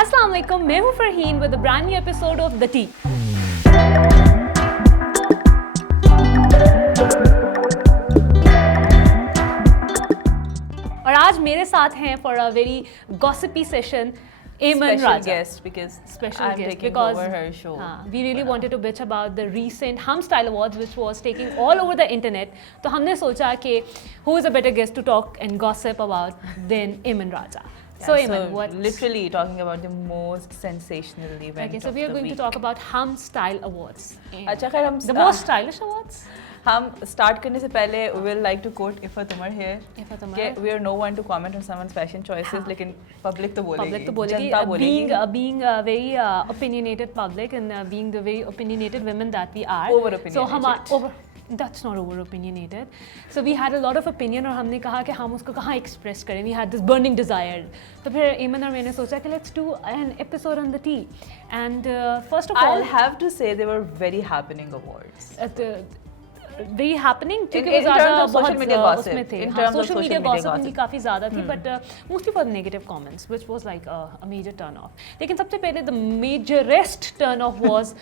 अस्सलाम वालेकुम, मैं हूँ Farheen with a brand new episode of the tea. और आज मेरे साथ हैं for a very gossipy session Eamon Raja. Special I'm guest taking because over her show. We really wanted to bitch about the recent Hum Style Awards which was taking all over the internet. तो हमने सोचा कि who is a better guest to talk and gossip about than Eamon Raja. So Eamon, what? Literally talking about the most sensational event. Okay, so we are going to talk about Hum Style Awards. अच्छा खैर हम The most stylish awards. हम start करने से पहले will like to quote Ifat Umar here. Ifat Umar. कि we are no one to comment on someone's fashion choices, लेकिन public तो बोलेगी. Public तो बोलेगी. जनता बोलेगी. Being a very opinionated public and being the very opinionated women that we are. Over opinionated. That's not over opinionated. So we had a lot of opinion और हमने कहा कि हम उसको कहाँ express करें. We had this burning desire. तो फिर Eamon और मैंने सोचा कि let's do an episode on the tea. And first of all, I'll have to say they were very happening awards. very happening क्योंकि वो in ज़्यादा terms of social बहुत media gossip. उसमें थे. In हाँ, terms of social media social media gossip उनकी gossip. काफ़ी ज़्यादा थी, but mostly for the negative comments, which was like a major turn off. लेकिन सबसे पहले the majorest turn off was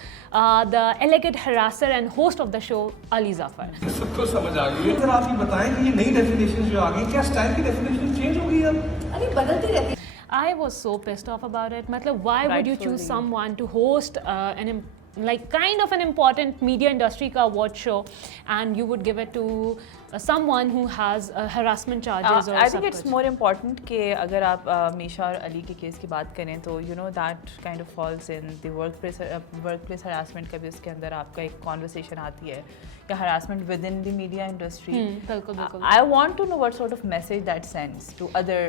the alleged harasser and host of the show Ali Zafar. सबको समझ आ गई है। अगर आप ये बताएं कि ये नई डेफिनेशन जो आ गई, क्या स्टाइल की डेफिनेशन चेंज हो गई अब? अरे बदलती रहती है। I was so pissed off about it. मतलब why would you choose Rightfully. someone to host like kind of an important media industry का award show and you would give it to someone who has harassment charges or I think सब it's कुछ. more important कि अगर आप मीशा और अली के case की बात करें तो you know that kind of falls in the workplace harassment का भी उसके अंदर आपका एक conversation आती है या harassment within the media industry. बिल्कुल बिल्कुल. I want to know what sort of message that sends to other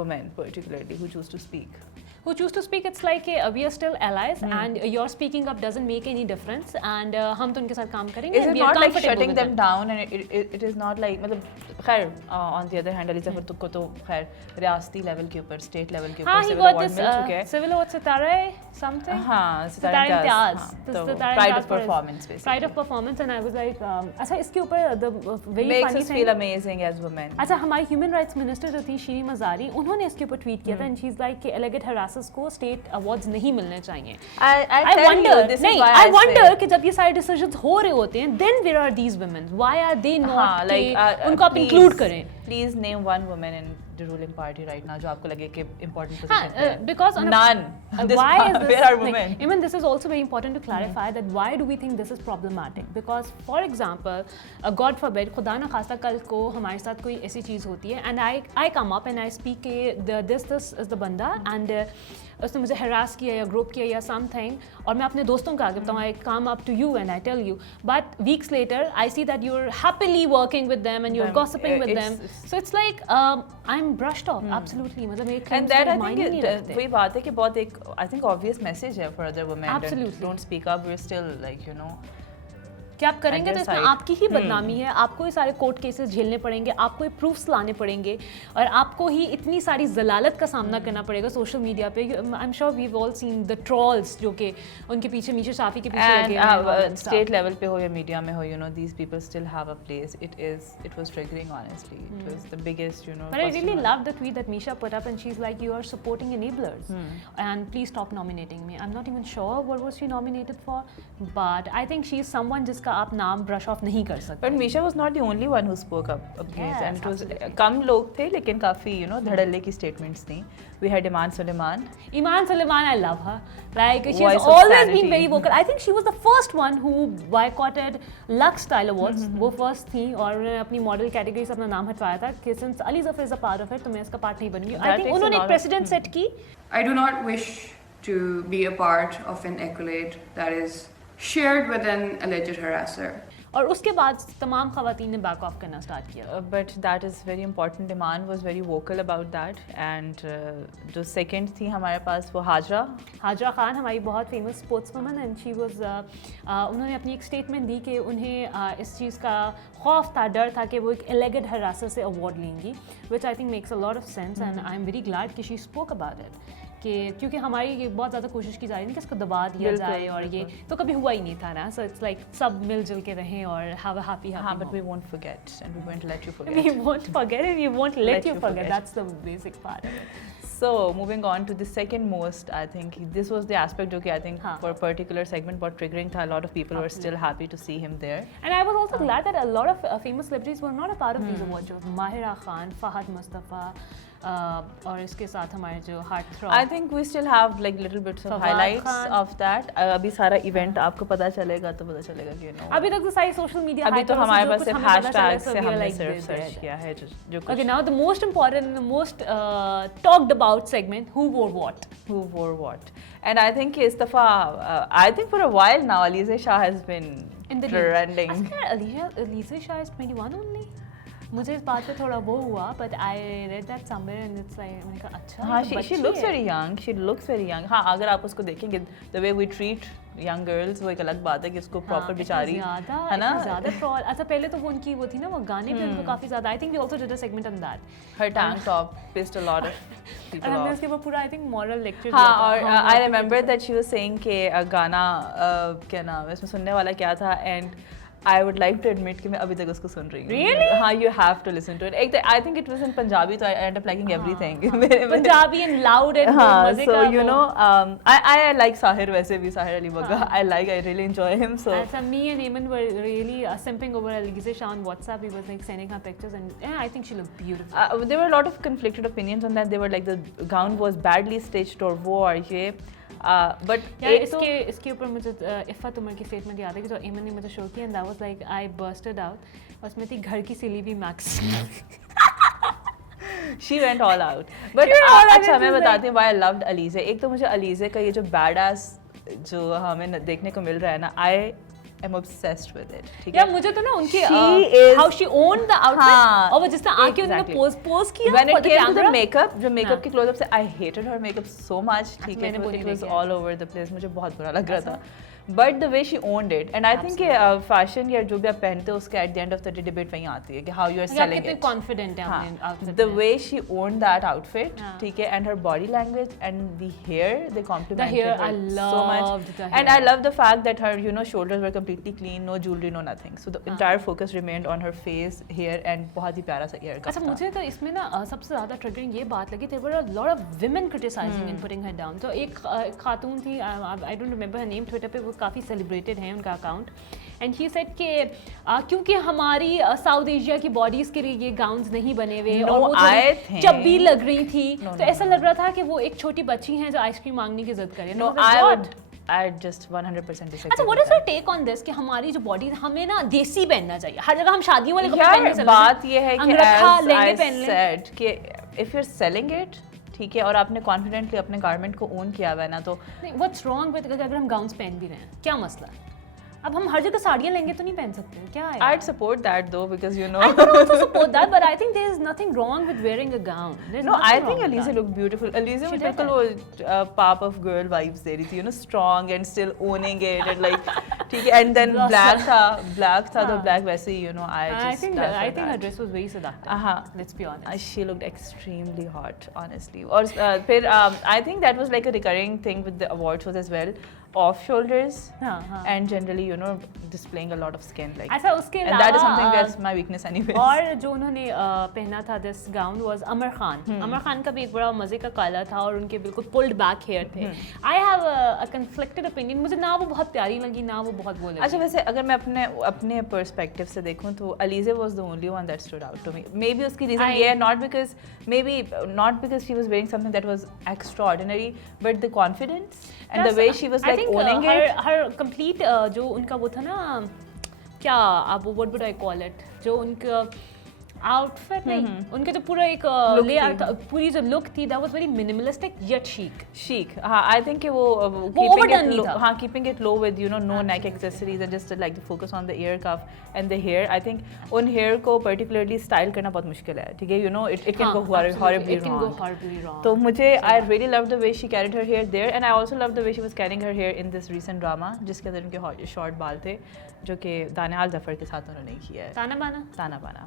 women particularly who choose to speak. Who choose to speak, it's like we are still allies and your speaking up doesn't make any difference and हम तो उनके साथ काम करेंगे. Is it We are not like comfortable shutting with them down and it is not like मतलब खैर on the other hand Ali Zafar को तो खैर रियासती लेवल के ऊपर स्टेट लेवल के हाँ, ऊपर he civil got award this मिल चुके हैं. civil award सितारे something. हाँ, सितारे इम्तियाज़. तो सितारे pride Imtiaz of for his- performance basically. Pride of performance and I was like अच्छा इसके ऊपर the very Makes funny us thing. feel amazing as women. अच्छा हमारी ह्यूमन राइट्स मिनिस्टर जो थी शीरी मज़ारी उन्होंने इसके ऊपर ट्वीट किया था एंड शी इज लाइक कि एलिगेड हरासर्स को स्टेट अवार्ड्स नहीं मिलने चाहिए. I I tell wonder you, this नहीं is why I I wonder say, कि जब ये सारे डिसीजंस हो रहे होते हैं then where are these women? Why are they not हाँ, like, कि उनको आप please, इंक्लूड करें? Please name one woman in the ruling party right now जो आपको लगे कि important हाँ, position पे है. because on a- None. This why is this where are like, women? even this is also very important to clarify that why do we think this is problematic? Because for example, God forbid खुदा ना खास्ता कल को हमारे साथ कोई ऐसी चीज़ होती है and I come up and I speak कि this is the बंदा and उसने मुझे harass किया या group किया या something और मैं अपने दोस्तों को आगे बताऊँ I come up to you and I tell you but weeks later I see that you're happily working with them and you're gossiping with them, so it's like I'm brushed off absolutely. मतलब एक And that I think मायने नहीं रखते. वही बात है कि बहुत एक I think obvious message है for other women. Absolutely. Don't speak up. We're still like you know. कि आप करेंगे तो Other इसमें side. आपकी ही बदनामी है, आपको ही सारे कोर्ट केसेस झेलने पड़ेंगे, आपको ही प्रूफ्स लाने पड़ेंगे और आपको ही इतनी सारी जलालत का सामना करना पड़ेगा सोशल मीडिया पे. I am sure we have all seen the trolls जो कि उनके पीछे मीशा शाफी के पीछे लगे हैं And state level पे हो या media में हो, you know, these people still have a place. It was triggering honestly. It was the biggest, you know. But I really question. love the tweet that Misha put up and she's like, you are supporting enablers and please stop nominating me. I'm not even sure what was she nominated for, but I think she's someone जिसका आप नाम brush off नहीं कर सकते. But Misha was not the only one who spoke up against, Yes, and it was absolutely. कम लोग थे लेकिन काफी you know धड़ल्ले की statements थी. We had Iman Suleiman. Iman Suleiman, I love her. Like she Voice has of always sanity. been very vocal. I think she was the first one who boycotted Lux Style Awards. वो first थी और उन्होंने अपनी model category से अपना नाम हटवाया था कि since Ali Zafar is a part of it तो मैं इसका पार्ट नहीं बनूंगी. I That think takes a उन्होंने lot एक of- precedent set की. I do not wish to be a part of an accolade that is shared with an alleged harasser. और उसके बाद तमाम खवातीन ने बैक ऑफ करना स्टार्ट किया. But that is very important. Iman was very vocal about that. And जो second थी हमारे पास वो हाजरा. हाजरा खान हमारी बहुत famous sports woman and she was उन्होंने अपनी एक स्टेटमेंट दी कि उन्हें इस चीज़ का खौफ था, डर था कि वो एक एलिगेड हरासर से अवार्ड लेंगी, which I think makes a lot of sense and I am very glad कि शी स्पोक अबाउट इट. कि क्योंकि हमारी ये बहुत ज़्यादा कोशिश की जा रही थी कि इसको दबा दिया जाए और ये तो कभी हुआ ही नहीं था ना. सो इट्स लाइक सब मिलजुल के रहें और हैव अ हैप्पी हाँ, but we won't forget and we're going to let you forget. we won't forget and we won't let Let you you forget. forget. That's the basic part of it. So moving on to the second most, I think this was the aspect जो कि I think for a particular segment बहुत triggering था. A lot of people were still happy to see him there. And I was also glad that a lot of famous celebrities were not a part of these award shows. Mahira Khan, Fahad Mustafa, और इसके साथ हमारे जो heartthrob. I think we still have like little bits of highlights of that. अभी सारा event आपको पता चलेगा तो पता चलेगा कि अभी तक तो सारी social media अभी तो हमारे पास सिर्फ hashtag से हमने like सिर्फ search किया है जो कुछ. Okay, now the most important, the most talked about segment, who wore what? Who wore what? And I think इस दफ़ा I think for a while now Alize Shah has been in the trending. Alize Shah is 21 only. मुझे इस बात पे थोड़ा वो हुआ, but I read that somewhere and it's like मैंने कहा अच्छा. हाँ, she looks very young. She looks very young. हाँ, अगर आप उसको देखेंगे the way we treat young girls वो एक अलग बात है कि उसको proper बेचारी है ना. ज़्यादा troll. अच्छा पहले तो वो उनकी वो थी ना वो गाने पे उनको काफी ज़्यादा. I think we also did a segment on that. Her tank top pissed a lot of people off. हमने उसके ऊपर पूरा I think moral lecture हाँ, और I remember that she was saying कि गाना क्या नाम है इसमें सुनने वाला क्या था and I would like to admit कि मैं अभी तक उसको सुन रही हूँ. Really? हाँ, you have to listen to it. एक I think it was in Punjabi, so I ended up liking everything. Punjabi and loud and हाँ, मजे so का you know, I like Sahir वैसे भी Sahir Ali Bagga. I really enjoy him. So me and Eamon were really simping over Alize Shah on WhatsApp. We was like sending her pictures and yeah, I think she looked beautiful. There were a lot of conflicted opinions on that. They were like the gown was badly stitched or वो और ये. But यार इसके ऊपर मुझे इफ़त उमर की statement याद है कि जो एमन ने मुझे शो किया and that was like I bursted out. उसमें थी घर की सिली हुई max. She went all out. But अच्छा मैं बताती हूँ why I loved Alize. एक तो मुझे Alize का ये जो badass जो हमें देखने को मिल रहा है ना, I'm obsessed with it. ठीक है? यार मुझे तो ना उनकी how she owned the outfit. हाँ, और वो जिस तरह आके उन्होंने pose किया. When it came to the makeup, जो makeup की close-up से I hated her makeup so much. ठीक है? It was all over the place. मुझे बहुत बुरा लग रहा था. But the way she owned it, and I think fashion या जो भी आप पहनते हो उसके at the end of the day debate वहीं आती है कि how you are selling it. confident है अपने outfit. The way she owned that outfit, ठीक है, and her body language and the hair, they complimented her so much. And I love the fact that her, you know, shoulders were completely clean, no jewelry, no nothing. So the entire focus remained on her face, hair, and बहुत ही प्यारा सा hair. अच्छा मुझे तो इसमें ना सबसे ज़्यादा triggering ये बात लगी. There were a lot of women criticizing and putting her down. तो एक खातून थी, I don't remember her name, Twitter पे वो काफ़ी सेलिब्रेटेड है उनका अकाउंट. एंड ही सेड कि क्योंकि हमारी साउथ एशिया की बॉडीज के लिए ये गाउन्स नहीं बने हुए और वो चब्बी लग रही थी. तो ऐसा लग रहा था कि वो एक छोटी बच्ची हैं जो आइसक्रीम मांगने की जिद करे. I just 100% disagree. अच्छा, what is your take on this कि हमारी जो बॉडी हमें ना देसी पहनना चाहिए. हर जगह हम शादियों वाले कपड़े पहनने चलते हैं. बात ये है कि as I said कि if you're selling it ठीक है और आपने कॉन्फिडेंटली अपने गारमेंट को ओन किया हुआ है ना तो व्हाट्स रॉन्ग विद अगर हम गाउन्स पहन भी रहे हैं क्या मसला है. अब हम हर जगह साड़ियाँ लेंगे तो नहीं पहन सकते क्या है. I'd support that though because you know I would also support that but I think there is nothing wrong with wearing a gown. No, I think Alize looked beautiful. Alize was बिल्कुल वो pop of girl vibes दे रही थी, you know, strong and still owning it and like ठीक है and then black था तो black वैसे ही you know I think her dress was very seductive. Let's be honest. She looked extremely hot honestly. और फिर I think that was like a recurring thing with the award shows as well. Off shoulders and generally you know displaying a lot of skin like ऐसा उसके and that is something that's my weakness anyway. और जो उन्होंने पहना था this gown was अमर खान का भी एक बड़ा मजे का काला था और उनके बिल्कुल pulled back hair थे. I have a conflicted opinion. मुझे ना वो बहुत प्यारी लगी ना वो बहुत वो लगी. अच्छा वैसे अगर मैं अपने perspective से देखूं तो Alize was the only one that stood out to me. Maybe उसकी reason ये है not because she was wearing something that was extraordinary but the confidence and the way she was like owning it. Her complete जो उनका वो था ना क्या आप what would I call it जो उनका आउटफिट नहीं उनके जो पूरा एक लेआउट पूरी जो लुक थी that was very minimalistic yet chic. हाँ I think कि वो keeping it low with you know no neck accessories and just like to focus on the ear cuff and the hair. I think उन hair को particularly style करना बहुत मुश्किल है ठीक है you know it can go horribly wrong. तो मुझे I really loved the way she carried her hair there and I also loved the way she was carrying her hair in this recent drama जिसके अंदर उनके short बाल थे जो कि दानियाल जफर के साथ उन्होंने किया है. ताना बाना.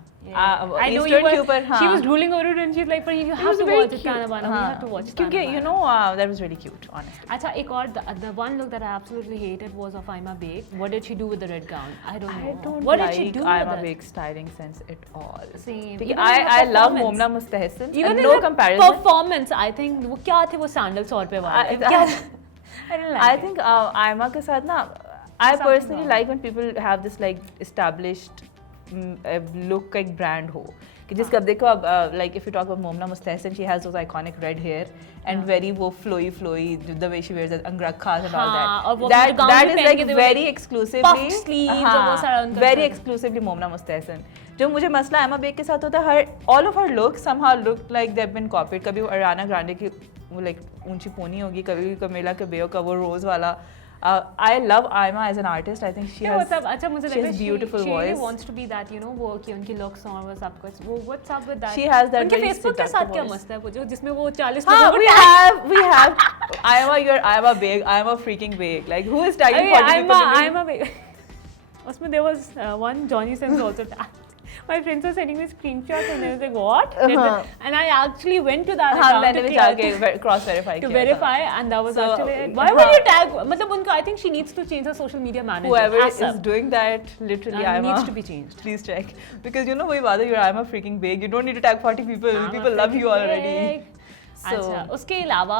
I know Eastern you के ऊपर were. She was drooling over it and she's like, "You have to watch it, Tana Bana. You have to watch it." क्योंकि you know that was really cute, honestly. अच्छा एक और the one look that I absolutely hated was of Aima Baig. What did she do with the red gown? I don't know. I don't What like did she do Aima with it? Baig's styling sense at all. Same. Because Even in her I love performance. Momna Mustahsin. Even and in no her comparison. performance, I think वो क्या थे वो sandals 100 रुपए वाले. I didn't like I it. think Aima के साथ ना, I Something personally wrong. like when people have this like established look का एक brand हो. कि जिसका देखो अब like if you talk about Momna Mustahsin, she has those iconic red hair and very वो flowy the way she wears the angrakhas and all हाँ, और वो that. अपने gown That भी is पहन like के they were very like exclusively puffed sleeves और वो सारा उनका very था। exclusively Momna Mustahsin. जो मुझे मसला Aima Baig के साथ होता है, all of her looks somehow look like they've been copied. कभी वो Ariana Grande की वो like ऊंची पोनी होगी, कभी Camila Cabello का वो rose वाला. I love Aima as an artist. I think she Yeah, has what's up? अच्छा मुझे she लगता has है beautiful she really voice. wants to be that, you know, वो कि उनकी looks और वो सब कुछ वो what's up with that? She has that उनके very Facebook के seductive साथ क्या voice. मस्त है वो जो जिसमें वो 40 हाँ, लोगों को we have Aima, you're Aima Baig, Aima freaking Baig. Like who is tagging 40 people? I'm a उसमें there was one Johnny Sins also tagged. My friends were sending me screenshots and I was like, what? And I actually went to that हाँ, account मैंने भी जाके cross verify to किया था. verify and that was So, actually it. Why would you tag? मतलब उनका I think she needs to change her social media manager. Whoever ASAP. is doing that, literally Aima needs to be changed. Please check, because you know वही बात है, you're Aima freaking Baig. You don't need to tag 40 people. I'm a People love you freaking already. big. So अच्छा उसके अलावा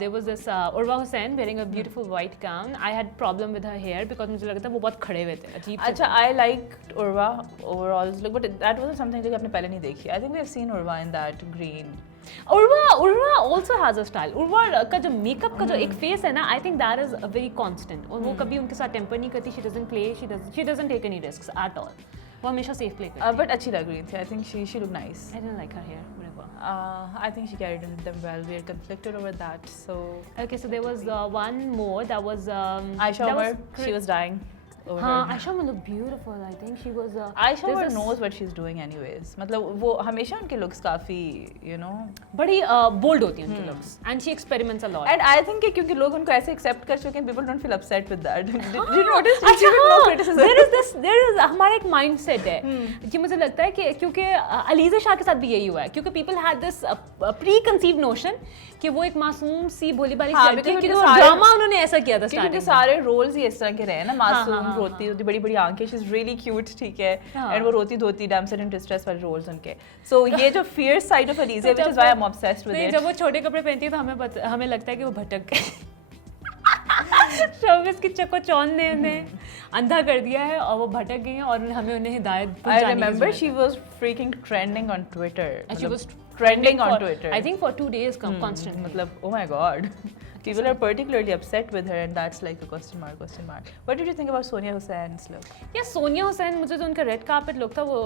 there was this Urva Hussain wearing a beautiful white gown. I had problem with her hair because मुझे लगता है वो बहुत खड़े हुए थे अजीब से अच्छा, I liked Urva overall look, but that wasn't something that आपने पहले नहीं देखी. I think we have seen Urva in that green. Urva also has a style. Urva का जो makeup का जो एक face है ना, I think that is very constant. और वो कभी उनके साथ temper नहीं करती. She doesn't play. She doesn't take any risks at all. वो हमेशा safe play करती है. But अच्छी लग रही थी. I think she looked nice. I didn't like her hair. Whatever. I think she carried them well. We are conflicted over that. So Okay, so there was one more that was Aisha that Umar, was she was dying over हाँ, her. Aisha Umar looked beautiful. I think she was. Aisha there's Umar this knows what she's doing anyways. मतलब वो हमेशा उनके looks काफी, you know. बड़ी bold होती हैं उनकी looks, and she experiments a lot. And I think कि क्योंकि लोग उनको ऐसे accept कर चुके हैं, people don't feel upset with that. Did you notice? She अच्छा gave no हाँ, criticism. there is हमारा एक mindset है कि मुझे लगता है कि क्योंकि अलीज़ा शाह के साथ भी यही हुआ है क्योंकि people had this preconceived notion कि वो एक मासूम सी भोली भाली हाँ, लड़की है because क्योंकि उनके वो सारे- ड्रामा उन्होंने ऐसा किया था क्योंकि स्टार्टिंग सारे रोल्स ही इस तरह के रहे हैं ना, मासूम हाँ, रोती होती बड़ी बड़ी आंखें, शी इज रियली क्यूट, ठीक है, हाँ। एंड वो रोती धोती डैमसेल इन डिस्ट्रेस वाले रोल्स उनके. सो ये जो fierce side of Aliza, which is why I am obsessed with नहीं इट. जब वो छोटे कपड़े पहनती है तो हमें लगता है कि वो भटक गए शोबिस की चकोचौंध ने उन्हें अंधा कर दिया है और वो भटक गई हैं और हमें उन्हें हिदायत I remember she was freaking trending on Twitter. And she was trending on Twitter. I think for 2 days constantly. मतलब, oh my god. People are particularly upset with her and that's like a question mark. What did you think about Sonia Hussain's look? Yeah, Sonia Hussain, मुझे जो उनका red carpet look था वो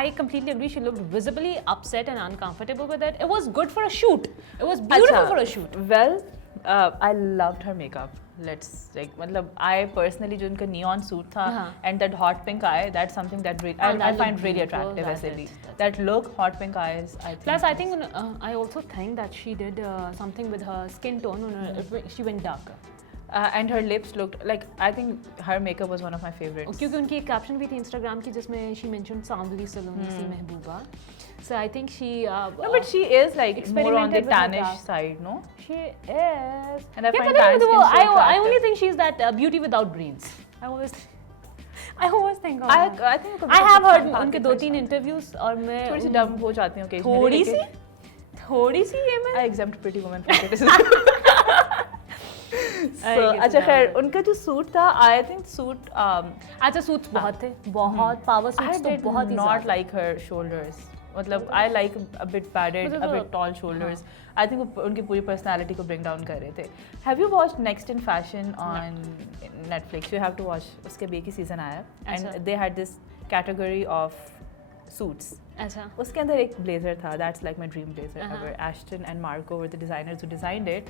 I completely agree. She looked visibly upset and uncomfortable with it. It was good for a shoot. It was beautiful अच्छा, for a shoot. Well, I loved her makeup. Let's like मतलब I personally जो उनका neon suit था and that hot pink eye, that's something that really, And I that find looked really beautiful, attractive that's वैसे भी. it. That look, hot pink eyes, I think. Plus, I think I also think that she did something with her skin tone. She went darker. And her lips looked like, I think her makeup was one of my favorites. क्योंकि उनकी एक caption भी थी Instagram की जिसमें she mentioned Sawli Saloni C Mehbooba. So I think she. No, but she is like more on the experimented with her tannish craft. side, no? She is. And I Yeah, find पता tan नहीं, skin वो- so I attractive. only think she's that beauty without brains. I always think of that. I think I have heard उनके 2-3 interviews और मैं थोड़ी सी dumb हो जाती हूँ occasionally. थोड़ी सी ये मैं I exempt pretty woman from criticism. So, अच्छा खैर उनका जो सूट था, I think सूट अच्छा सूट्स बहुत थे बहुत पावर I सूट्स तो did बहुत ही not like her shoulders. मतलब I like a bit padded, मुझे a तो- bit tall shoulders. I think वो उनकी पूरी personality को bring down कर रहे थे. Have you watched Next in Fashion on Netflix? You have to watch. उसके भी एक ही season आया अच्छा. and they had this category of suits. अच्छा उसके अंदर एक blazer था, that's like my dream blazer Uh-huh. ever. Ashton and Marco were the designers who designed it,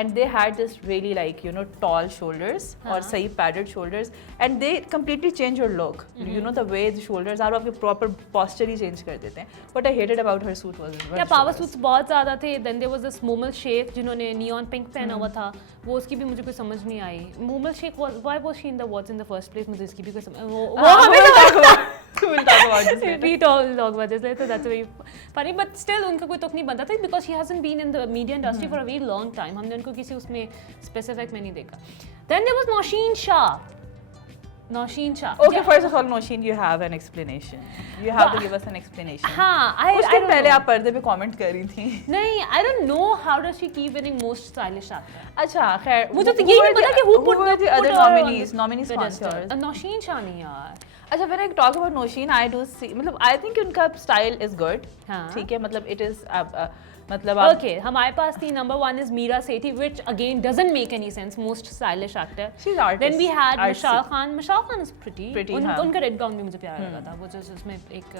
and they had this really like, you know, tall shoulders or सही padded shoulders, and they completely change your look. You know, the way the shoulders are, आपके proper posture ही change कर देते हैं. What I hated about her suit was या power suits बहुत ज़्यादा थे. Then there was this Momal Sheikh जिन्होंने neon pink पहना हुआ था, वो उसकी भी मुझे कोई समझ नहीं आई. Momal Sheikh why was she in the what's in the first place, मुझे इसकी भी कोई समझ वो हमें We'll talk about this later. We talk about this later. That's very funny. But still, उनका कोई तुक नहीं बनता था because she hasn't been in the media industry for a very long time. हमने उनको किसी उसमें specific में नहीं देखा. Then there was Nausheen Shah. Nausheen Shah. Okay, first of all, Nausheen, you have an explanation. You have to give us an explanation. हाँ, कुछ I दिन don't पहले know. आप पर्दे पे comment कर रही थी. नहीं, I don't know how does she keep winning most stylish actor. अच्छा, खैर. मुझे तो यही नहीं पता कि who put the other her on nominees? this Nominees कौन थे pedestal. और? Nausheen Shah नहीं यार. अच्छा, when I talk about Nausheen, I do see, मतलब I think उनका style is good. हाँ. ठीक है, मतलब it is, मतलब आप. Okay, हमारे पास थी number 1 is Meera Sethi, which again doesn't make any sense. Most stylish actor. She's artist. Then we had Artsy. Mishal Khan. Mishal Khan is pretty. हाँ. उनका red gown भी मुझे प्यारा लगा था. वो जो उसमें एक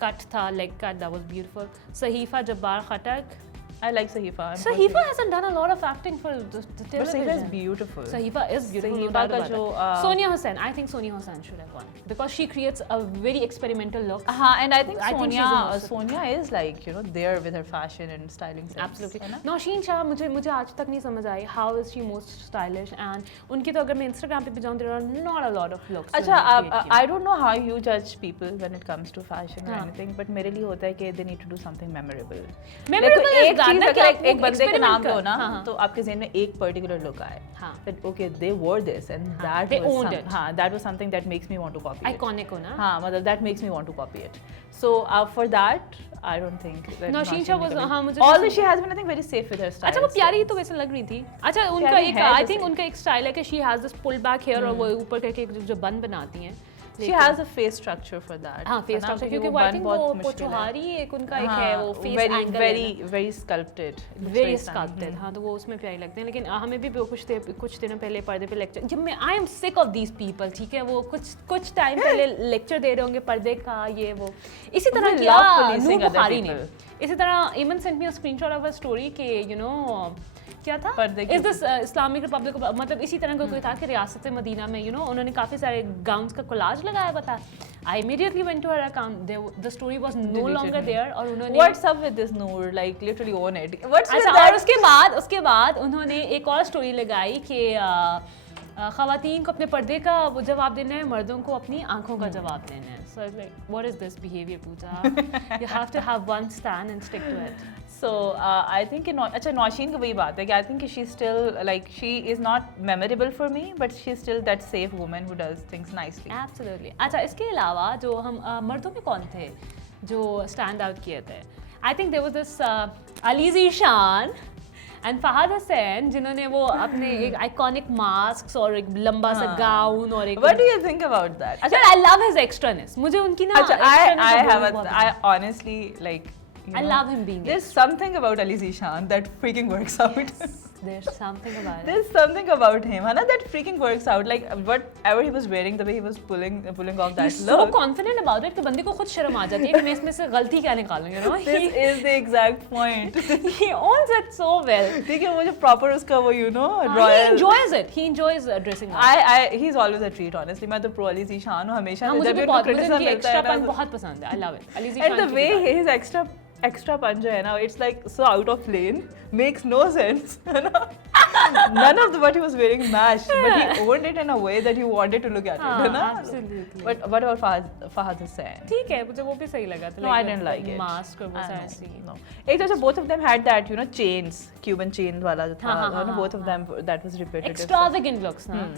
cut था, leg cut, that was beautiful. Sahifa Jabbar Khattak. I like Sahifa. Sahifa hasn't done a lot of acting for the But television. Sahifa is beautiful. Sahifa is beautiful. Sahifa no doubt का about जो, it. Sonia Hussain. I think Sonia Hussain should have won because she creates a very experimental look. हाँ, and I think I think Sonia, she's the most- Sonia is like, you know, there with her fashion and styling sense. Absolutely. है ना? Nausheen Shah मुझे आज तक नहीं समझ आई how is she most stylish and उनकी तो अगर मैं Instagram पे भी जाऊँ there are not a lot of looks. अच्छा, उन्होंने create किए. I don't know how you judge people when it comes to fashion or हाँ. anything, but मेरे लिए होता है कि they need to do something memorable. Memorable देखो, is एक that चीज ना कि अगर आप एक वो बंदे का experiment नाम लो कर- ना, हाँ, हाँ. तो आपके ज़हन में एक particular look आए. हाँ. That okay, they wore this and that they was owned it. हाँ, that was something that makes me want to copy it. Iconic हो ना. हाँ, मतलब that makes me want to copy it. So for that, I don't think that Nausheen Shah was- need to हाँ, win. मुझे Although भी- she has been, I think, very safe with her style. अच्छा वो प्यारी ही तो वैसे लग रही थी. अच्छा उनका प्यारी एक है I जैसे. think उनका एक स्टाइल है कि she has this pull back hair और वो ऊपर करके जो बन बनाती हैं. She has a face structure for that. हाँ है face ना? structure क्योंकि क्योंकि वो I बन think बहुत वो मुश्किल है. पोचुहारी एक उनका एक हाँ, है वो face very, angle very, है ना. very sculpted. It looks Very stunning. sculpted. हाँ तो वो उसमें प्यारी लगते हैं लेकिन हमें भी कुछ दिनों पहले पर्दे पे लेक्चर जब मैं I am sick of these people ठीक है वो कुछ टाइम पहले लेक्चर दे रहे होंगे पर्दे का ये वो इसी तरह We किया love policing नूर other बुखारी ने people. इसी तरह इमन sent me a screenshot of a story के यू नो क्या था पर्दे की- इस दिस इस्लामिक रिपब्लिक मतलब इसी तरह का कोई था कि रियासत मदीना में यू नो उन्होंने काफ़ी सारे गाउन्स का कोलाज लगाया हुआ था I immediately went to her account the story was no Deleted longer me. There और उन्होंने What's up with this Noor? Like literally own it. What's with अच्छा that? और उसके बाद उन्होंने एक और स्टोरी लगाई कि ख़वातीन को अपने पर्दे का वो जवाब देना है मर्दों को अपनी आंखों का जवाब देना है so like what is this behaviour Pooja you have to have one stand and stick to it So I think अच्छा Nausheen की वही बात है कि I think she's still like she is not memorable for me, but she's still that safe woman who does things nicely. Absolutely अच्छा इसके अलावा जो हम मर्दों में कौन थे जो स्टैंड आउट किए थे I think there was this Ali Zeeshan and Fahad Hussain जिन्होंने वो अपने एक आइकॉनिक मास्क और एक लंबा सा गाउन और एक What do you think about that? अच्छा आई लव हिज एक्स्ट्रानेस मुझे उनकी ना अच्छा extraness I वो have बहुत I honestly like you I know, love him being There's something about Ali Zishan that freaking works out. there's something about it There's something about him, है ना, that freaking works out. Like whatever he was wearing, the way he was pulling off that he's so look. confident about it कि बंदे को खुद शर्म आ जाती है कि मैं इसमें से गलती क्या निकालूं you know This is the exact point. he owns it so well ठीक है मुझे proper उसका वो you know he royal. enjoys dressing up He's always a treat honestly. मैं तो pro Ali Zishan हूँ हमेशा हाँ से मुझे जब भी भी बहुत उनको मुझे criticism उनकी मिलता है एक्स्ट्रा ना, पन बहुत पसंद है I love it Ali and Zeeshan the की way भी his extra punch जो है ना, it's like so out of lane, makes no sense. है ना? None of what he was wearing matched, but he owned it in a way that you wanted to look at it. है ना? हाँ, absolutely. But what about Fahad Hussain? ठीक है मुझे वो भी सही लगा था No, I didn't like it. Mask और वो I सारे know, सीन no. एक तो both of them had that, you know, chains, Cuban chain वाला जो था, हाँ, हाँ, है ना, हाँ, both of them that was repetitive. extravagant looks ना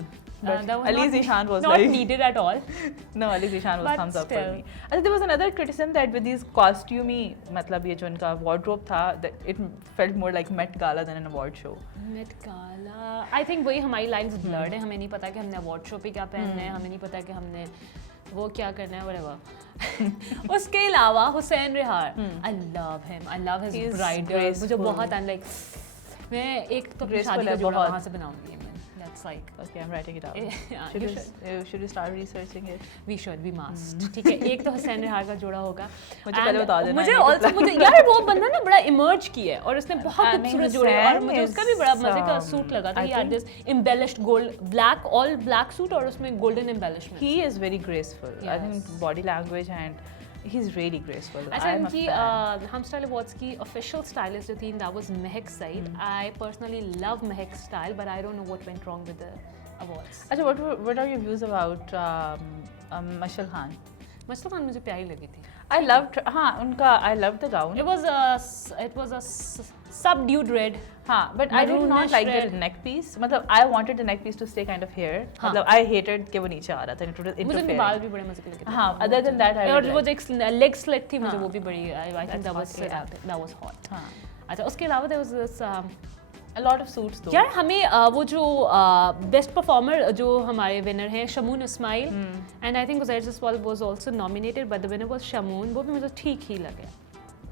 But that was Ali not- Zishan was not like- needed at all No, Ali Zishan was But thumbs up for still. me. I think there was another criticism that with these costumey, मतलब ये जो इनका wardrobe था, that it felt more like Met Gala than an award show. Met Gala I think वही हमारी lines blurred है हमें नहीं पता कि हमने अवार्ड शो पे क्या पहनना है हमें नहीं पता कि हमने वो क्या करना है whatever उसके अलावा Hussain रिहार I love him I love his He's bridal मुझे graceful. बहुत like मैं एक तो अपनी Graceful शादी का है जोड़ा बहुत. वहाँ से बनाऊंगी मैं that's like Okay, I'm writing it out. Yeah, Should you should we start researching it? we must ठीक है एक तो हुसैन रिहार का जोड़ा होगा मुझे पहले बता देना मुझे है, नहीं also मुझे यार वो बंदा ना बड़ा इमर्ज किया है और उसने बहुत I mean, खूबसूरत जोड़े और Hussain मुझे is उसका भी बड़ा मजे का some- सूट लगा था I यार think- this embellished gold black all black suit और उसमें golden embellishment He is very graceful. I think Yes. body language and he's really graceful. अच्छा I'm a इनकी fan. हम स्टाइल अवार्ड्स की official stylist जो थी that was Mehak Said I personally love Mehak's style but I don't know what went wrong with the awards अच्छा, what are your views about Mashal Khan? मजदा Khan मुझे प्यारी लगी थी. I loved, हाँ उनका I loved the gown. It was a subdued red. हाँ, but I did not Maroonish like red. the neck piece. मतलब I wanted the neck piece to stay kind of here. हाँ. मतलब I hated कि वो नीचे आ रहा था. It was मुझे उनके interfering. बाल भी बड़े मजे के लगे थे. हाँ, other than that I और really वो liked. जो एक लेग स्लिट थी मुझे हाँ. वो भी बड़ी I think That's that was hot. हाँ. अच्छा उसके अलावा there was this A lot of suits though. यार हमें वो जो बेस्ट परफॉर्मर जो हमारे विनर हैं Shamoon Ismail and I think Uzair Jaswal was also nominated but the winner was Shamoon वो भी मुझे ठीक ही लगे.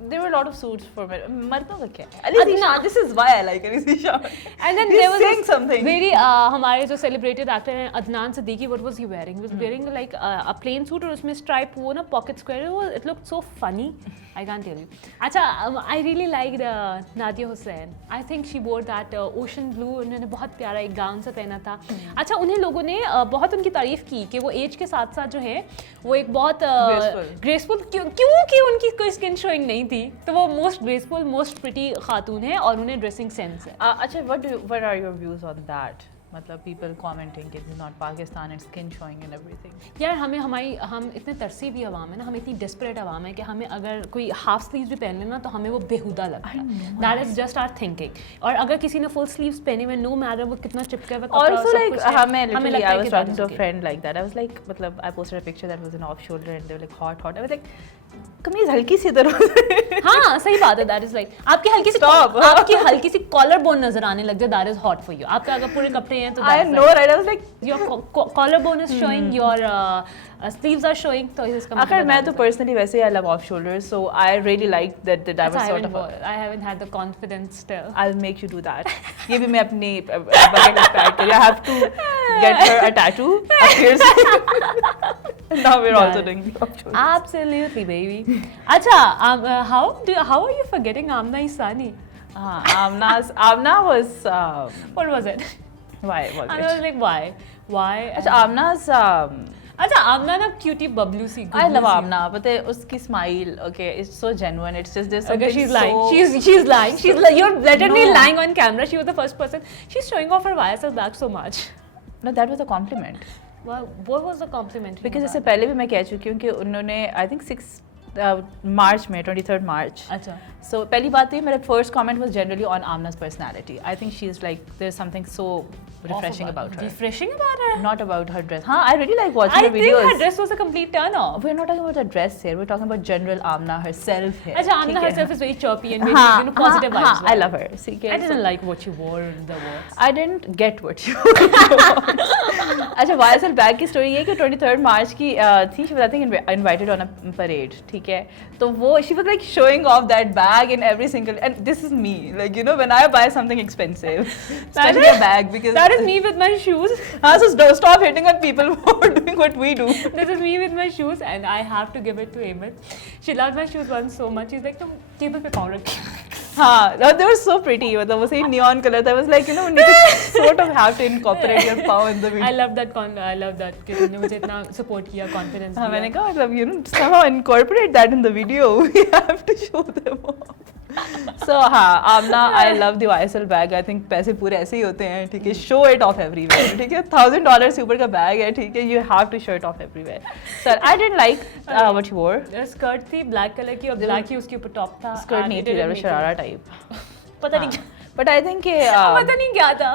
There were a lot of suits for me. मर्दों का क्या? Alizi Shah. This is why I like Alizi Shah. And then He's there was saying this something. very हमारे जो सेलिब्रेटेड एक्टर हैं Adnan Siddiqui what was he wearing? He was wearing like a plain suit और उसमें stripe वो ना pocket square वो it looked so funny. I can't tell you. अच्छा I really liked Nadia Hussain. I think she wore that ocean blue उन्होंने बहुत प्यारा एक गाउन सा पहना था. अच्छा उन्हें लोगों ने बहुत उनकी तारीफ की कि वो एज के साथ साथ जो है वो एक बहुत ग्रेसफुल क्योंकि उनकी कोई स्किन शोइंग नहीं थी तो वो मोस्ट ग्रेसफुल मोस्ट प्रिटी खातून है और उन्हें ड्रेसिंग सेंस है. अच्छा what are your views on that? मतलब people commenting कि this is not Pakistan and skin showing and everything. यार हम इतने तरसी भी अवाम है ना हम इतनी डेस्परेट अवाम है कि हमें अगर कोई हाफ स्लीव्स भी पहन लेना तो हमें वो बेहुदा लगता है. That is just our thinking. और अगर किसी ने फुल स्लीव्स पहने हुए नो मैटर वो कितना चिपका हुआ कपड़ा Also सब like कुछ है, हमें हमें literally लगता I है was कि that talking is to a okay. friend like that. I was like मतलब I posted a picture that was an off shoulder and they were like hot. I was like कमीज हल्की सी इधर हाँ सही बात है. दैट इज लाइक आपकी हल्की सी कॉलर बोन नजर आने लग जाए that is hot for you. आपके अगर पूरे कपड़े हैं तो I know right. I was like your collar bone is showing your sleeves are showing तो इसका आखिर मैं तो पर्सनली वैसे I love off shoulders so I really like that I was sort of I haven't had the confidence still. I'll make you do that. ये भी मैं अपनी bucket list पे add करी. I have to get her a tattoo. Now we're also doing the off shoulders. Absolutely, baby. Acha, how are you forgetting Amna Isani? Amna was What was it? why was I it? was like, why? अच्छा Amna's Acha, Amna na cutie bubblu si. I love Amna but उसकी smile okay it's so genuine. It's just there's something Okay, she's lying. so She's lying. You're blatantly No. lying on camera. She was the first person. She's showing off her YSL bag so much. no that was a compliment. Well, what was the compliment? Because इससे पहले भी मैं कह चुकी हूँ कि उन्होंने I think 6 March में 23rd March. अच्छा. So पहली बात तो ये मेरा first comment was generally on Amna's personality. I think she's like there's something so refreshing about her. Refreshing about her? Not about her dress. हाँ, I really like watching I her think videos. her dress was a complete turn off. We're not talking about the dress here. We're talking about general Amna herself here. Acha, Amna ठीक है? herself is very chirpy and very हाँ, positive vibes. हाँ, I love her. ठीक है? I didn't like what you wore in the words. I didn't get what you अच्छा YSL bag की story ये कि 23rd March की थी. She was I think invited on a parade. ठीक है? तो वो she was like showing off that bag in every single and this is me like you know when I buy something expensive especially a bag because That is me with my shoes. so stop hating on people who are doing what we do. This is me with my shoes and I have to give it to Eamon. She loved my shoes once so much. She's like, तुम table पे पाँव रखी. हाँ, they were so pretty. मतलब वो सही neon color था. I was like, you know, we need to sort of have to incorporate your paw in the video. I love that कि तुमने मुझे इतना support किया, confidence हाँ, दिया. मैंने कहा मतलब you know somehow incorporate that in the video. We have to show them off. So हाँ, Amna, I love the YSL bag. I think पैसे पूरे ऐसे ही होते हैं, ठीक है? Show it off everywhere, ठीक है? $1,000 से ऊपर का bag है, ठीक है? You have to show it off everywhere. So I didn't like what you wore. Skirt थी black color की और black ही उसके ऊपर top था. Skirt नहीं थी, that was शरारा type. पता नहीं क्या. But I think पता नहीं क्या था.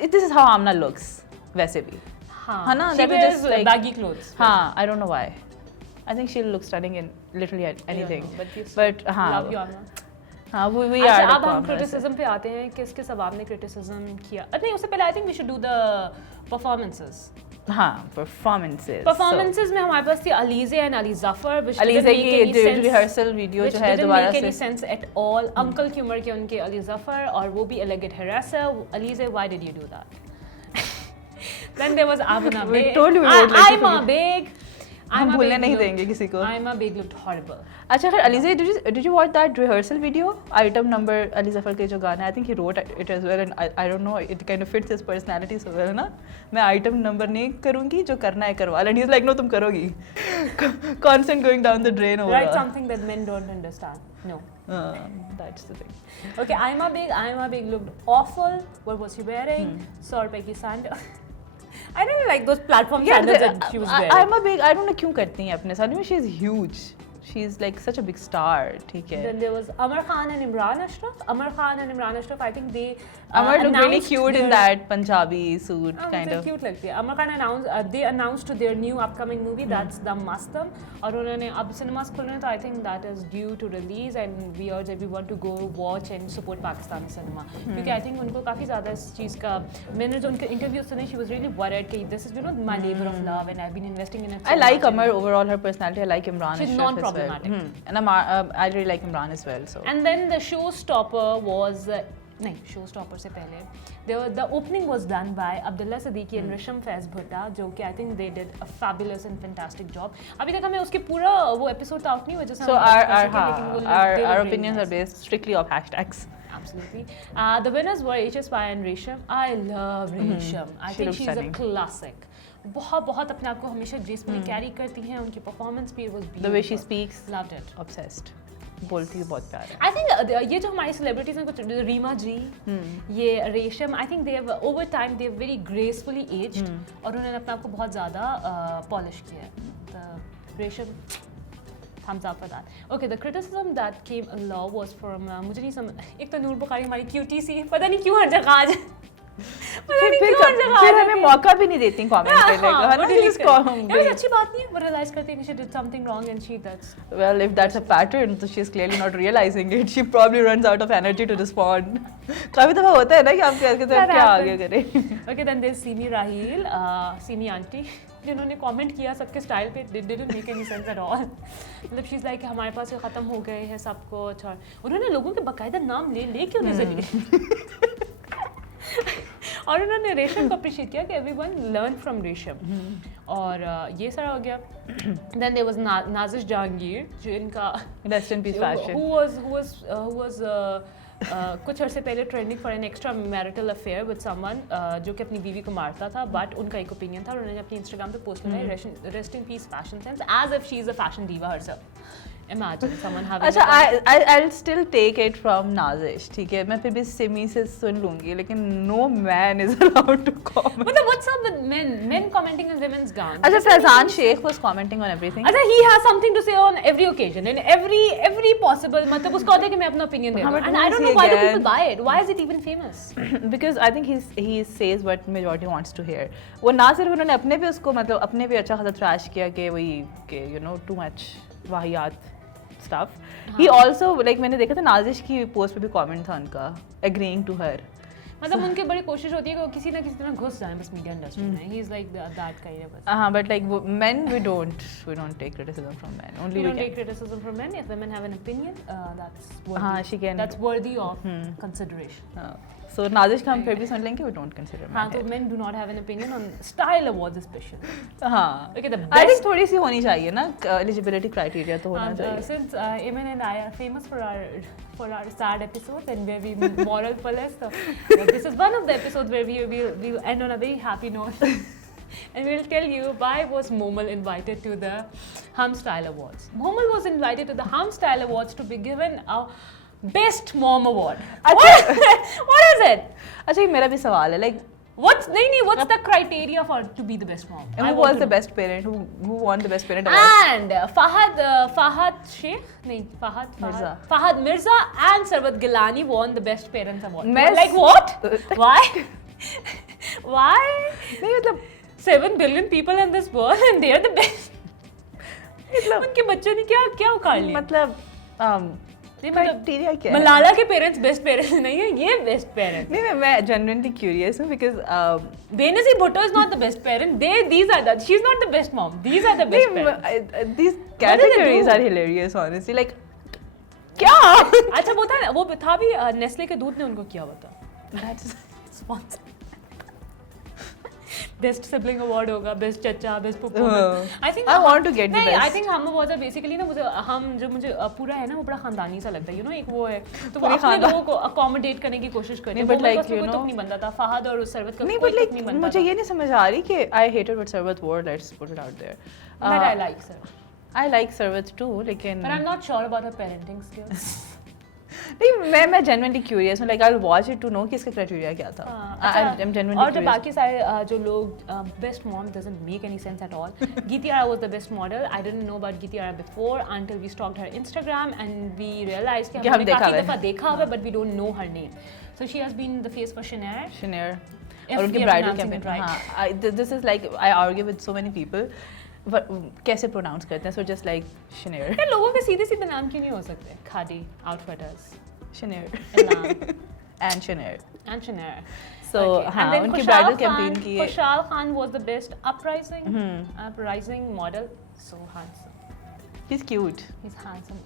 this is how Amna looks. वैसे भी. हाँ. ना? She That was wears just like baggy clothes. हाँ, I don't know why. I think she'll look stunning in literally anything. But हाँ. Love you, Amna. हाँ, we अच्छा, are. अब हम criticism पे आते हैं. किस अब आपने criticism किया? नहीं, उससे पहले I think we should do the performances. हाँ, performances. Performances में हमारे पास थी Alize and Ali Zafar, which Alize didn't make any की sense. rehearsal video which जो है didn't दोबारा make any से. sense at all. Uncle Kumar के उनके Ali Zafar और वो भी alleged harasser. Alize, why did you do that? Then there was Amna We Beg. told you we would let you Aima forget. Beg. हम भूलने नहीं देंगे किसी को. Aima Beg looked horrible. अच्छा फिर Alize, did you watch that rehearsal video? Item number Ali Zafar के जो गाना है, I think he wrote it as well and I don't know, it kind of fits his personality so well ना. मैं item number नहीं करूँगी, जो करना है करवा. And he's like, no तुम करोगी. Constant going down the drain over. Write something that men don't understand. No. That's the thing. Okay, Aima Beg looked awful. What was she wearing? 100 रुपए की sandal. I don't like those platform Yeah, sandals that she was wearing. I'm a big, I don't know क्यों करती हैं अपने साथ. She's huge. She's like such a big star. ठीक है. Then there was Amar Khan and Imran Ashraf. Amar Khan and Imran Ashraf, I think they Amar looked really announced cute in their- that Punjabi suit, kind मुझे of. cute लगती है. Amar Khan announced they announced their new upcoming movie that's The Mastam और उन्होंने अब cinemas खुल रहे हैं तो I think that is due to release and we urge everyone to go watch and support Pakistani cinema क्योंकि I think उनको काफ़ी ज़्यादा इस चीज़ का मैंने जो उनके interviews सुने she was really worried कि this is my labor of love and I've been investing in it so I like much Amar and- overall, her personality. I like Imran She's Ashraf as well. non-problematic. And I really like Imran as well. So. And then the showstopper was नहीं showstopper से पहले the opening was done by Abdullah Siddiqui and Risham Faiz Bhutta जो कि I think they did a fabulous and fantastic job. अभी तक हमें उसके पूरा वो episode out नहीं हुआ जिसमें So हम बात कर सकें, लेकिन वो our they were really opinions nice. are based strictly off hashtags. Absolutely. The winners were HS Pai and Resham. I love Resham. I She think looks she's stunning. a classic. बहुत अपने आप को हमेशा gracefully carry करती हैं उनकी performance भी was beautiful. The way she speaks, Loved it. obsessed. बोलती है बहुत प्यार है. I think ये जो हमारी celebrities हैं कुछ रीमा जी, ये रेशम, I think they have over time they have very gracefully aged और उन्होंने अपने आप को बहुत ज़्यादा polish किया है. The रेशम thumbs up for that. Okay, the criticism that came a lot was from मुझे नहीं समझ एक तो नूर बुखारी हमारी क्यूटी सी पता नहीं क्यों हर जगह आज पता नहीं क्यों हर जगह फिर आज हमें मौका भी नहीं देती कमेंट करने का, है ना? Just call यार अच्छी बात नहीं है वो realize करते हैं कि she did something wrong and she that's Well, if that's a pattern, so she's clearly not realizing it. She probably runs out of energy to respond. काफी दफा होता है ना कि आप कहते हैं क्या आगे करें. Okay, then there's Simi Rahil, Simi auntie, जिन्होंने कमेंट किया सबके स्टाइल पे didn't make any sense at all. मतलब she's like हमारे पास ये खत्म हो गए हैं सब कुछ और उन्होंने लोगों के बकायदा नाम ले क्यों नहीं चली और उन्होंने रेशम को अप्रिशिएट किया कि everyone learn from रेशम और ये सारा हो गया. Then there was Nazish Jahangir जिनका Rest in peace, fashion. who was कुछ अर्से पहले trending for an extra marital affair with someone जो कि अपनी बीवी को मारता था बट उनका एक ओपिनियन था और उन्होंने अपनी इंस्टाग्राम पे पोस्ट लगाई rest in peace fashion sense as if she is a fashion diva herself. Imagine someone having अच्छा, I'll still take it from Nazish, ठीक है? मैं फिर भी सिमी से सुन लूँगी, लेकिन no man is allowed to comment. मतलब what's up with men commenting on women's gowns? अच्छा, Faizan Sheikh was commenting on everything. अच्छा, he has something to say on every occasion in every possible मतलब उसको होता है कि मैं अपना opinion दे हाँ, दूँ but and I don't who know is why he do people again? buy it? Why is it even famous? Because I think he says what majority wants to hear. वो ना सिर्फ उन्होंने अपने पे उसको मतलब अपने पे अच्छा खासा ट्रैश किया कि वही कि you know too much वाहियात stuff. He also like मैंने देखा था नाजिश की पोस्ट पे भी कमेंट था उनका agreeing to her. मतलब उनकी बड़ी कोशिश होती है कि वो किसी ना किसी तरह घुस जाए बस मीडिया इंडस्ट्री में. He is like that kind of person. But like men we don't take criticism from men. Only We we don't take can. criticism from men. If women have an opinion, that's worthy. she can. That's worthy of consideration. So Nazish का हम फिर भी सुन लेंगे we don't consider men. हाँ, तो men do not have an opinion on style awards especially. हाँ. Okay, the I best. think थोड़ी सी होनी चाहिए ना eligibility criteria तो होना चाहिए. Since Eamon and I are famous for our sad episodes and where we moral police, so this is one of the episodes where we'll end on a very happy note. And we'll tell you why was Momal invited to the Hum Style Awards. Momal was invited to the Hum Style Awards to be given a Best Mom Award. What is it? अच्छा, ये मेरा भी सवाल है like What's the criteria for to be the best mom? and who was the best parent? Who won the best parent award? And Fahad Sheikh, नहीं Mirza. Fahad Mirza and Sarwat Gilani won the best parents award. मैं Like what? Why? Why? नहीं मतलब 7 billion people in this world and they are the best. मतलब उनके बच्चों ने क्या उखाड़ लिया? मतलब नहीं मतलब criteria क्या है? मलाला के पेरेंट्स बेस्ट पेरेंट्स नहीं है, ये बेस्ट पेरेंट्स. नहीं मैं genuinely curious हूँ because Benazir Bhutto is not the best parent. She's not the best mom. These are the best parents. these What did they categories do? are hilarious honestly like क्या? अच्छा वो था वो था भी नेस्ले के दूध ने उनको किया हुआ था. That's Sponsor. Best sibling award होगा, बेस्ट चचा, best पुप्पू. I think I want to get the नहीं, best. आई थिंक हम अवार्ड्स बेसिकली ना मुझे पूरा है ना वो बड़ा खानदानी सा लगता है, यू नो, एक वो है तो वो पूरी अपने खानदान- लोगों को अकोमोडेट करने की कोशिश करते हैं. नहीं, but like, कोई you तुक know- नहीं बनता था, फहद और सरवत का नहीं कोई but तुक like नहीं बनता मुझे था. ये नहीं समझ आ रही कि I hated what Sarwat wore. Let's put it out there. But I like Sarwat. I like Sarwat too, लेकिन But I'm not sure about her parenting skills. नहीं मैं genuinely curious हूँ, like I'll watch it to know कि इसका criteria क्या था. I'm genuinely और जो curious. बाकी सारे जो लोग best mom doesn't make any sense at all. Geetiara was the best model. I didn't know about Geetiara before until we stalked her Instagram and we realized कि हमने काफी दफा देखा हुआ but we don't know her name. So she has been the face for Shanair. Shanair. If और उनकी we are bridal pronouncing campaign. it right. हाँ, this is like I argue with so many people. But कैसे pronounce करते हैं? So just like Shanair. यार लोगों के सीधे सीधे नाम क्यों नहीं हो सकते? Khadi, Outfitters, Shanair. Elan, And Shanair. and Shanair. So Okay. हाँ And then उनकी Khushal bridal Khan, campaign की Khushal Khan was the best uprising model. So handsome. He's cute. He's handsome.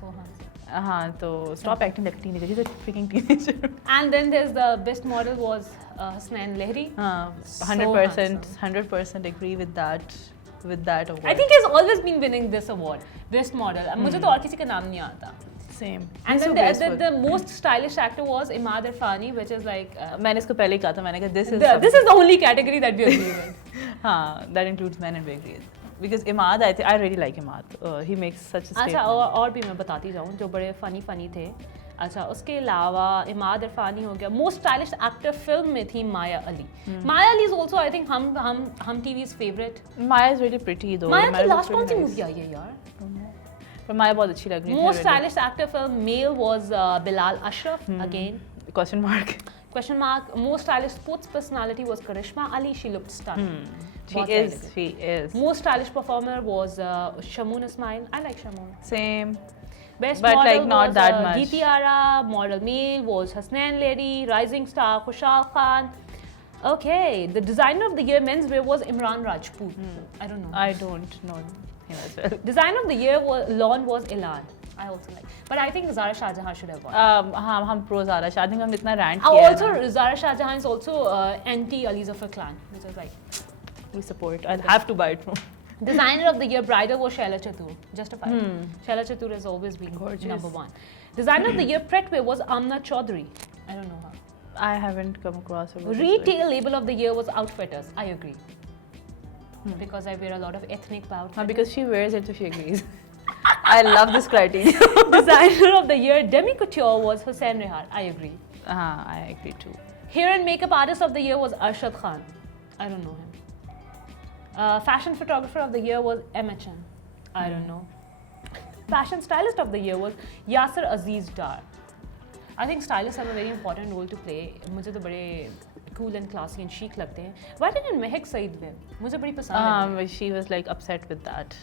So handsome. हाँ तो stop acting like a teenager. He's a freaking teenager. And then there's the best model was Hasnain Lahiri. हाँ So 100% handsome. 100% agree with that award. I think he's always been winning this award, best model. मुझे तो और किसी का नाम नहीं आता. Same. And He's so then graceful. the most stylish actor was Imad Irfani, which is like मैंने इसको पहले ही कहा था, मैंने कहा this is this is the only category that we agree with. हाँ that includes men and we agree with. Because Imad, I really like Imad. He makes such a statement. अच्छा और भी मैं बताती जाऊँ जो बड़े फनी थे. अच्छा उसके अलावा इमाद इरफानी हो गया. मोस्ट स्टाइलिश एक्टर फिल्म में थी Maya Ali. Maya Ali is also I think Hum TV's favourite. Maya is really pretty though. Maya की looks लास्ट really कौन सी nice. मूवी आई है यार? पर माया बहुत अच्छी लग रही थी. Most really. stylish actor film male was Bilal Ashraf again. Question mark. Question mark. Most stylish sports personality was Karishma Ali. She looked stunning. She is. Most stylish performer was Shamoon Ismail. I like Shamoon. Same. Best But, model like, not was that much. Geetiara. Model male was Hasnain Lahiri. Rising star Khushal Khan. Okay, the designer of the year menswear was Imran Rajput. I don't know. I don't know him as well. Designer of the year lawn was Elan. I also like, but I think Zara Shah Jahan should have won. हाँ हम pro Zara Shah. I think हमने इतना rant किया है Also, ना. Zara Shah Jahan is also anti Ali Zafar clan, which is like We support. I'll have to buy it from. designer of the year bridal was Shaila Chatur. Justified. Shaila Chatur has always been Gorgeous. number one. Designer of the year pretwear was Amna Chaudhary. I don't know her. I haven't come across her. Retail label of the year was Outfitters. I agree. Because I wear a lot of ethnic outfits. Because she wears it, so she agrees. I love this criteria. Designer of the year demi couture was Hussain Rehar. I agree. I agree too. Hair and makeup artist of the year was Arshad Khan. I don't know him. Fashion photographer of the year was Emma Chan. I don't know. Fashion stylist of the year was Yasser Aziz Dar. I think stylists have a very important role to play. मुझे तो बड़े cool and classy and chic लगते हैं. Why didn't Mehak Saeed win? मुझे बड़ी पसंद है. She was like upset with that.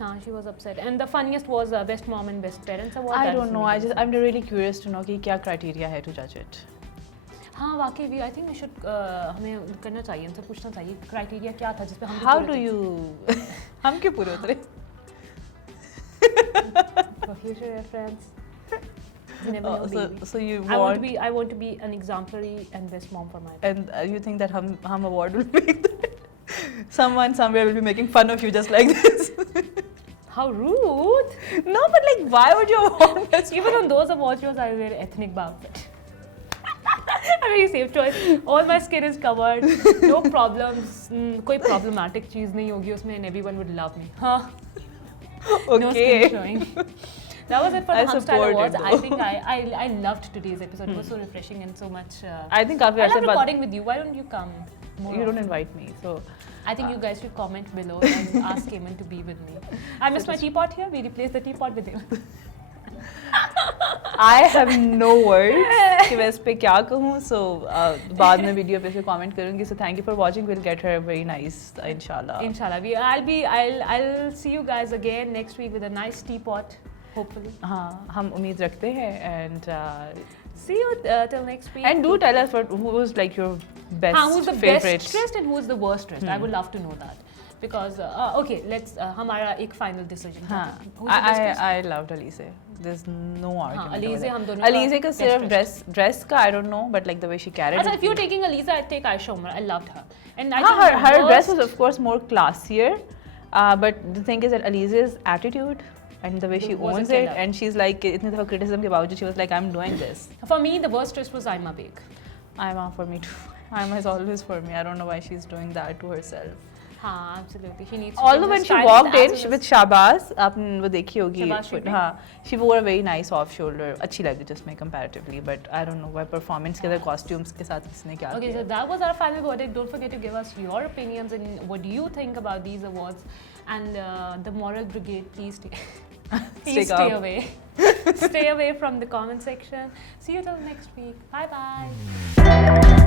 हाँ, she was upset. And the funniest was best mom and best parents award. I That don't is know. amazing. I'm really curious to know कि क्या criteria है to judge it. हाँ वाकई भी. I think we should हमें करना चाहिए, हमसे पूछना चाहिए criteria क्या था जिसपे हम. How do you? हम क्यों पूरे उतरे? For future reference. You never know, baby. So you I want? I want to be an exemplary and best mom for my. And you think that hum award will make that? Someone somewhere will be making fun of you just like this. How rude! No, but like, why would you award best? Even on those award shows, I wear ethnic outfit. A very safe choice. All my skin is covered. No problems. कोई problematic चीज़ नहीं होगी उसमें, and everyone would love me. Huh? No skin showing. That was it for the Hum Style Awards. I think I loved today's episode. It was so refreshing and so much. I think काफी I ऐसे love बात. recording with you. Why don't you come? More You don't often? invite me, so. I think you guys should comment below and ask Cayman to be with me. I missed my teapot here. We replaced the teapot with you. I have no words कि मैं इस पे क्या कहूँ. So बाद में video पे से comment करूँगी. So thank you for watching. We'll get her very nice, inshallah. Inshallah. I'll see you guys again next week with a nice teapot, hopefully. हाँ हम उम्मीद रखते हैं and See you till next week. do tell us who was like your best who's the favorite. best dressed and who's the worst dressed? I would love to know that. Because okay, let's हमारा एक final decision. हाँ Who's the best dressed? I loved Alize. There's no argument. Alize हम दोनों Alize का best सिर्फ dressed. dress का I don't know, but like the way she carried Achha, it. if you're taking Aliza, I'd take Aisha Umar. I loved her. And I हाँ, think her dress worst- was of course more classier, but the thing is that Alize's attitude and the way she was a owns it, killer. and she's like इतनी दफा criticism के बावजूद she was like I'm doing this. For me, the worst dressed was Aima Baig. Aima for me too. Aima is always for me. I don't know why she's doing that to herself. हाँ, absolutely. She needs to Although change when her she style walked as in well with as- Shabazz, आपने वो देखी होगी, Shabazz Sharif? हाँ, she wore a very nice off shoulder, अच्छी लगी जिसमें comparatively, but I don't know why performance के अंदर costumes के साथ किसने क्या Okay, so किया. that was our final verdict. Don't forget to give us your opinions and what do you think about these awards. And the moral brigade, please please stay calm. away. Stay away from the comment section. See you till next week. Bye bye.